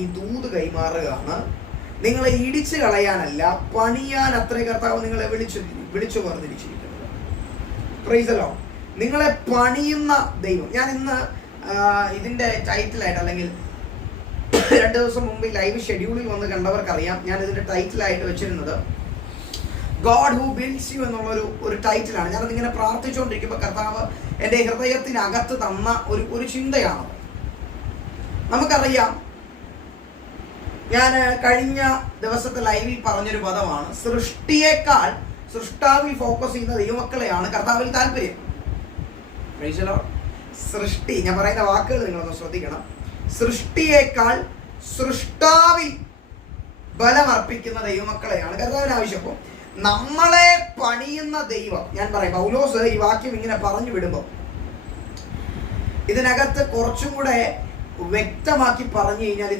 ഈ ദൂത് കൈമാറുകയാണ്. നിങ്ങളെ ഇടിച്ചു കളയാനല്ല, പണിയാൻ അത്രേ കർത്താവ് നിങ്ങളെ വിളിച്ചു പറഞ്ഞിരിച്ചിരിക്കുന്നത്. Praise the Lord. നിങ്ങളെ പണിയുന്ന ദൈവം. ഞാൻ ഇന്ന് ഇതിന്റെ ടൈറ്റിലായിട്ട്, അല്ലെങ്കിൽ 2 ദിവസം മുമ്പ് ലൈവ് ഷെഡ്യൂളിൽ വന്ന് കണ്ടവർക്കറിയാം, ഞാൻ ഇതിന്റെ ടൈറ്റിലായിട്ട് വെച്ചിരുന്നത് ഗോഡ് ഹു ബിൽഡ്സ് യു എന്നുള്ള ടൈറ്റിലാണ്. ഞാനതിങ്ങനെ പ്രാർത്ഥിച്ചുകൊണ്ടിരിക്കുമ്പോൾ കർത്താവ് എൻ്റെ ഹൃദയത്തിനകത്ത് തന്ന ഒരു ചിന്തയാണ്. നമുക്കറിയാം, ഞാൻ കഴിഞ്ഞ ദിവസത്തെ ലൈവിൽ പറഞ്ഞൊരു പദമാണ്, സൃഷ്ടിയേക്കാൾ സൃഷ്ടാവിൽ ഫോക്കസ് ചെയ്യുന്ന ദൈവമക്കളെയാണ് കർത്താവിൽ താല്പര്യം. സൃഷ്ടി, ഞാൻ പറയുന്ന വാക്കുകൾ നിങ്ങളൊന്ന് ശ്രദ്ധിക്കണം. സൃഷ്ടിയേക്കാൾ സൃഷ്ടാവിൽ ബലമർപ്പിക്കുന്ന ദൈവമക്കളെയാണ് കർത്താവിന് ആവശ്യം. അപ്പോൾ നമ്മളെ പണിയുന്ന ദൈവം, ഞാൻ പറയും, പൗലോസ് ഈ വാക്യം ഇങ്ങനെ പറഞ്ഞു വിടുമ്പോൾ ഇതിനകത്ത് കുറച്ചും കൂടെ വ്യക്തമാക്കി പറഞ്ഞു കഴിഞ്ഞാൽ